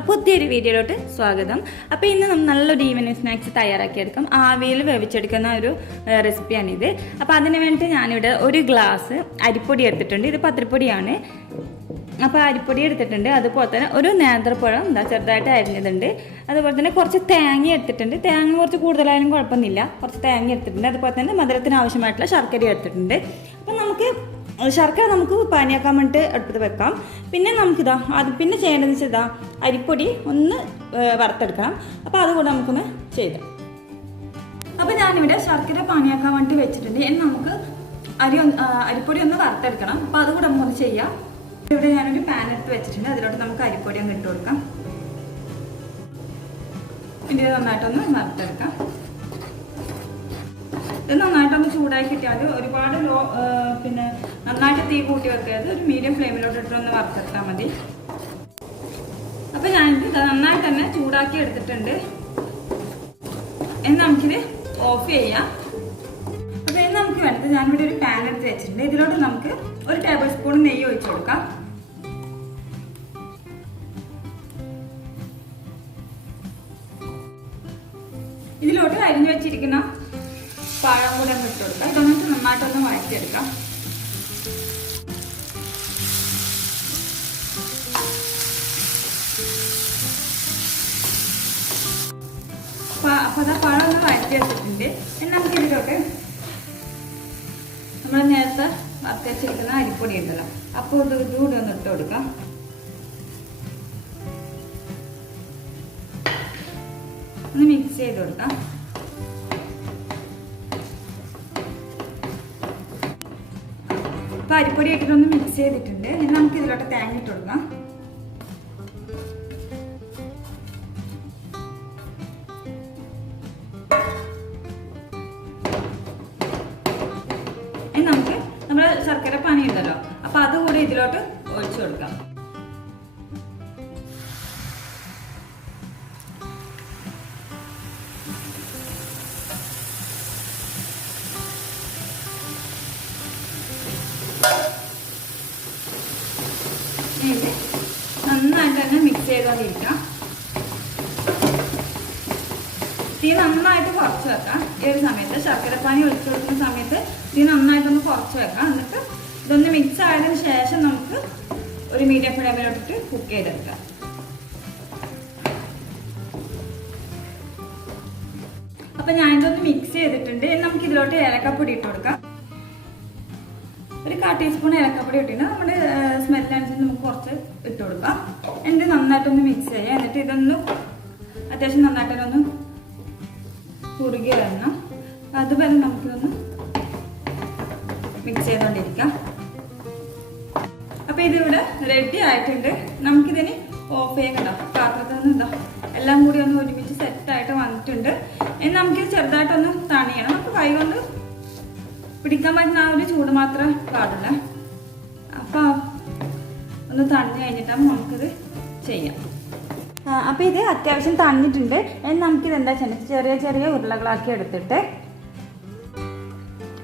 നമ്മുടെ പുതിയൊരു വീഡിയോയിലോട്ട് സ്വാഗതം. അപ്പോൾ ഇന്ന് നമ്മൾ നല്ലൊരു ഈവനിങ് സ്നാക്സ് തയ്യാറാക്കിയെടുക്കാം. ആവിയിൽ വേവിച്ചെടുക്കുന്ന ഒരു റെസിപ്പിയാണിത്. അപ്പോൾ അതിന് വേണ്ടി ഞാനിവിടെ ഒരു ഗ്ലാസ് അരിപ്പൊടി എടുത്തിട്ടുണ്ട്. ഇത് പത്തിരിപ്പൊടിയാണ്. അപ്പോൾ അരിപ്പൊടി എടുത്തിട്ടുണ്ട്. അതുപോലെ തന്നെ ഒരു നേന്ത്രപ്പഴം ചെറുതായിട്ട് അരിഞ്ഞതുണ്ട്. അതുപോലെ തന്നെ കുറച്ച് തേങ്ങ എടുത്തിട്ടുണ്ട്. തേങ്ങ കുറച്ച് കൂടുതലായാലും കുഴപ്പമൊന്നുമില്ല. കുറച്ച് തേങ്ങ എടുത്തിട്ടുണ്ട്. അതുപോലെ തന്നെ മധുരത്തിന് ആവശ്യമായിട്ടുള്ള ശർക്കര എടുത്തിട്ടുണ്ട്. അപ്പം ശർക്കര നമുക്ക് പാനിയാക്കാൻ വേണ്ടിയിട്ട് അടുപ്പത്ത് വെക്കാം. പിന്നെ നമുക്കിതാ പിന്നെ ചെയ്യേണ്ടതെന്ന് വെച്ചാൽ അരിപ്പൊടി ഒന്ന് വറുത്തെടുക്കണം. അപ്പോൾ അതുകൂടെ നമുക്കൊന്ന് ചെയ്താം. അപ്പോൾ ഞാനിവിടെ ശർക്കര പാനിയാക്കാൻ വേണ്ടി വെച്ചിട്ടുണ്ട്. ഇനി നമുക്ക് അരിപ്പൊടി ഒന്ന് വറുത്തെടുക്കണം. അപ്പോൾ അതുകൂടെ നമുക്കൊന്ന് ചെയ്യാം. ഇവിടെ ഞാനൊരു പാൻ എടുത്ത് വെച്ചിട്ടുണ്ട്. അതിലോട്ട് നമുക്ക് അരിപ്പൊടി ഒന്ന് ഇട്ട് കൊടുക്കാം. ഇത് നന്നായിട്ടൊന്ന് വറുത്തെടുക്കാം. ഇത് നന്നായിട്ടൊന്ന് ചൂടായി കിട്ടിയാൽ ഒരുപാട് നന്നായിട്ട് തീ കൂട്ടി വെക്കരുത്. ഒരു മീഡിയം ഫ്ലെയിമിലോട്ട് ഇട്ടൊന്ന് വറുത്തെടുത്താൽ മതി. അപ്പം ഞാനിത് നന്നായിട്ട് തന്നെ ചൂടാക്കി എടുത്തിട്ടുണ്ട്. ഇനി നമുക്കിത് ഓഫ് ചെയ്യാം. അപ്പോൾ ഇനി നമുക്ക് വേണ്ടത് ഞാനിവിടെ ഒരു പാൻ എടുത്ത് വെച്ചിട്ടുണ്ട്. ഇതിലോട്ട് നമുക്ക് ഒരു ടേബിൾ സ്പൂൺ നെയ്യ് ഒഴിച്ചു കൊടുക്കാം. ഇതിലോട്ട് അരിഞ്ഞു വെച്ചിരിക്കുന്ന പഴം കൂടെ ഒന്ന് ഇട്ട് കൊടുക്കാം. ഇതൊന്ന് നന്നായിട്ടൊന്ന് വഴറ്റിയെടുക്കാം. അപ്പോൾ അതാ പഴം ഒന്ന് വഴറ്റിയെടുത്തിട്ടുണ്ട്. ഇനി നമുക്ക് ഇതിലോട്ട് നമ്മൾ നേരത്തെ വറുത്ത് വെച്ചിരിക്കുന്ന അരിപ്പൊടി ഉണ്ടല്ലോ, അപ്പോൾ ഇതുകൂടെ ഒന്ന് ഇട്ട് കൊടുക്കാം. ഒന്ന് മിക്സ് ചെയ്ത് കൊടുക്കാം. അപ്പോൾ അരിപ്പൊടി ഇട്ടിട്ടൊന്ന് മിക്സ് ചെയ്തിട്ടുണ്ട്. ഇനി നമുക്ക് ഇതിലോട്ട് തേങ്ങ ഇട്ട് കൊടുക്കാം. ഇനി നമുക്ക് നമ്മുടെ ശർക്കര പാനി ഉണ്ടല്ലോ, അപ്പോൾ അതുകൂടി ഇതിലോട്ട് ഒഴിച്ചു കൊടുക്കാം. നന്നായിട്ട് തന്നെ മിക്സ് ചെയ്തോണ്ടിരിക്കാം. തീ നന്നായിട്ട് കുറച്ച് വെക്കാം. ഈ ഒരു സമയത്ത് ശർക്കരപ്പാനി ഒഴിച്ചു കൊടുക്കുന്ന സമയത്ത് തീ നന്നായിട്ടൊന്ന് കുറച്ച് വെക്കാം. എന്നിട്ട് ഇതൊന്ന് മിക്സ് ആയതിനു ശേഷം നമുക്ക് ഒരു മീഡിയം ഫ്ലെയിമിലോട്ടിട്ട് കുക്ക് ചെയ്തെടുക്കാം. അപ്പൊ ഞാനിതൊന്ന് മിക്സ് ചെയ്തിട്ടുണ്ട്. നമുക്ക് ഇതിലോട്ട് ഏലക്കപ്പൊടി ഇട്ട് കൊടുക്കാം. ഒരു 1/4 ടീസ്പൂൺ ഏലക്കപ്പൊടി ഇട്ടിട്ട് നമ്മുടെ സ്മെല്ലനുസരിച്ച് നമുക്ക് കുറച്ച് ഇട്ട് കൊടുക്കാം. എന്നിട്ട് നന്നായിട്ടൊന്ന് മിക്സ് ചെയ്യാം. എന്നിട്ട് ഇതൊന്ന് അത്യാവശ്യം നന്നായിട്ടൊന്ന് കുറുകി വരണം. അതുപോലെ നമുക്കിതൊന്ന് മിക്സ് ചെയ്തുകൊണ്ടിരിക്കാം. അപ്പോൾ ഇതിവിടെ റെഡി ആയിട്ടുണ്ട്. നമുക്കിതിന് ഓഫ് ചെയ്യാൻ കേട്ടോ. പാത്രത്തിൽ നിന്ന് എല്ലാം കൂടി ഒന്ന് ഒരുമിച്ച് സെറ്റായിട്ട് വന്നിട്ടുണ്ട്. ഇനി നമുക്കിത് ചെറുതായിട്ടൊന്ന് തണിയണം. നമുക്ക് കൈ കൊണ്ട് പിടിക്കാൻ പറ്റുന്ന ആ ഒരു ചൂട് മാത്രമേ പാടില്ല. അപ്പോൾ ഒന്ന് തണിഞ്ഞ് കഴിഞ്ഞിട്ടാകുമ്പോൾ നമുക്കിത് ചെയ്യാം. അപ്പോൾ ഇത് അത്യാവശ്യം തണിഞ്ഞിട്ടുണ്ട്. ഇനി നമുക്കിത് എന്താ ചെയ്യുന്നത്, ചെറിയ ചെറിയ ഉരുളകളാക്കി എടുത്തിട്ട്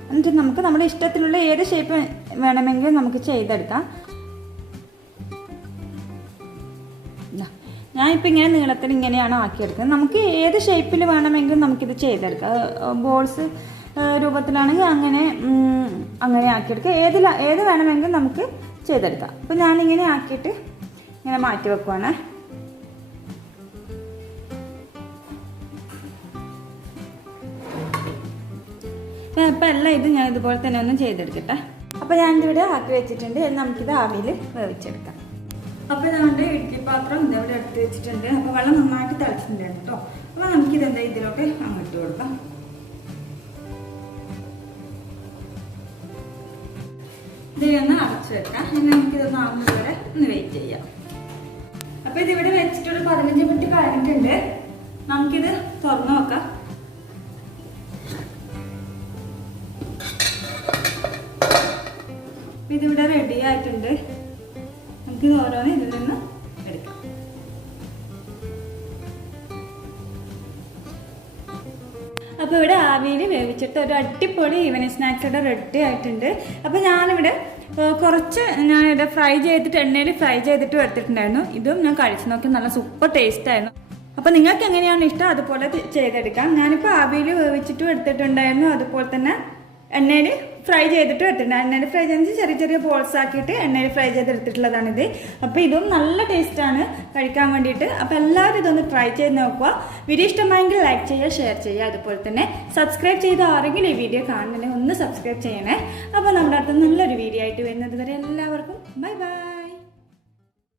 എന്നിട്ട് നമുക്ക് നമ്മുടെ ഇഷ്ടത്തിനുള്ള ഏത് ഷേപ്പ് വേണമെങ്കിലും നമുക്ക് ചെയ്തെടുക്കാം. ഞാനിപ്പോൾ ഇങ്ങനെ നീളത്തിൽ ഇങ്ങനെയാണ് ആക്കിയെടുക്കുന്നത്. നമുക്ക് ഏത് ഷേപ്പിൽ വേണമെങ്കിലും നമുക്കിത് ചെയ്തെടുക്കാം. ബോൾസ് രൂപത്തിലാണെങ്കിൽ അങ്ങനെ ആക്കിയെടുക്കുക. ഏത് വേണമെങ്കിലും നമുക്ക് ചെയ്തെടുക്കാം. അപ്പോൾ ഞാനിങ്ങനെ ആക്കിയിട്ട് ഇങ്ങനെ മാറ്റി വെക്കുവാണ്. അപ്പോൾ എല്ലാം ഇത് ഞാൻ ഇതുപോലെ തന്നെ ഒന്ന് ചെയ്തെടുക്കട്ടെ. അപ്പോൾ ഞാനിവിടെ ആക്കി വെച്ചിട്ടുണ്ട്. നമുക്കിത് ആവിയിൽ വേവിച്ചെടുക്കാം. അപ്പോൾ ഞങ്ങളുടെ ഇഡ്ഡലി പാത്രം ഇതവിടെ എടുത്ത് വെച്ചിട്ടുണ്ട്. അപ്പോൾ വെള്ളം നന്നായിട്ട് തിളച്ചിട്ടുണ്ട് കേട്ടോ. അപ്പോൾ നമുക്കിതെന്താ ഇതിലോട്ട് അങ്ങോട്ട് കൊടുക്കാം. ഇതൊന്ന് അടച്ചു വെക്കാം. ഇനി നമുക്കിതൊന്ന് ആവുന്നത് വരെ ഒന്ന് വെയിറ്റ് ചെയ്യാം. അപ്പോൾ ഇതിവിടെ വെച്ചിട്ടൊരു 15 മിനിറ്റ് കഴിഞ്ഞിട്ടുണ്ട്. നമുക്കിത് തുറന്നു നോക്കാം. ഇതിവിടെ റെഡി ആയിട്ടുണ്ട്. നമുക്കിത് ഓരോന്ന് ഇതിൽ നിന്ന് എടുക്കാം. അപ്പോൾ ഇവിടെ ആവിയിൽ വേവിച്ചിട്ട് ഒരു അടിപൊളി ഈവനിങ് സ്നാക്സ് ഇവിടെ റെഡി ആയിട്ടുണ്ട്. അപ്പോൾ ഞാനിവിടെ കുറച്ച് ഞാനിവിടെ ഫ്രൈ ചെയ്തിട്ട് എണ്ണയിൽ ഫ്രൈ ചെയ്തിട്ട് എടുത്തിട്ടുണ്ടായിരുന്നു. ഇതും ഞാൻ കഴിച്ചു നോക്കി, നല്ല സൂപ്പർ ടേസ്റ്റ് ആയിരുന്നു. അപ്പോൾ നിങ്ങൾക്ക് എങ്ങനെയാണ് ഇഷ്ടം അതുപോലെ ചെയ്തെടുക്കാം. ഞാനിപ്പോൾ ആവിയിൽ വേവിച്ചിട്ടും എടുത്തിട്ടുണ്ടായിരുന്നു, അതുപോലെ തന്നെ എണ്ണയിൽ ഫ്രൈ ചെയ്തിട്ടും എടുത്തിട്ടുണ്ട്. എണ്ണയിൽ ഫ്രൈ ചെയ്ത് ചെറിയ ചെറിയ ബോൾസ് ആക്കിയിട്ട് എണ്ണയിൽ ഫ്രൈ ചെയ്തെടുത്തിട്ടുള്ളതാണിത്. അപ്പോൾ ഇതും നല്ല ടേസ്റ്റാണ് കഴിക്കാൻ വേണ്ടിയിട്ട്. അപ്പോൾ എല്ലാവരും ഇതൊന്ന് ട്രൈ ചെയ്ത് നോക്കുക. വീഡിയോ ഇഷ്ടമായെങ്കിൽ ലൈക്ക് ചെയ്യുക, ഷെയർ ചെയ്യുക, അതുപോലെ തന്നെ സബ്സ്ക്രൈബ് ചെയ്ത് ആരെങ്കിലും ഈ വീഡിയോ കാണുന്നുണ്ടെങ്കിൽ ഒന്ന് സബ്സ്ക്രൈബ് ചെയ്യണേ. അപ്പോൾ നമ്മുടെ അടുത്ത് നല്ലൊരു വീഡിയോ ആയിട്ട് വരുന്നത് വരെ എല്ലാവർക്കും ബൈ ബൈ.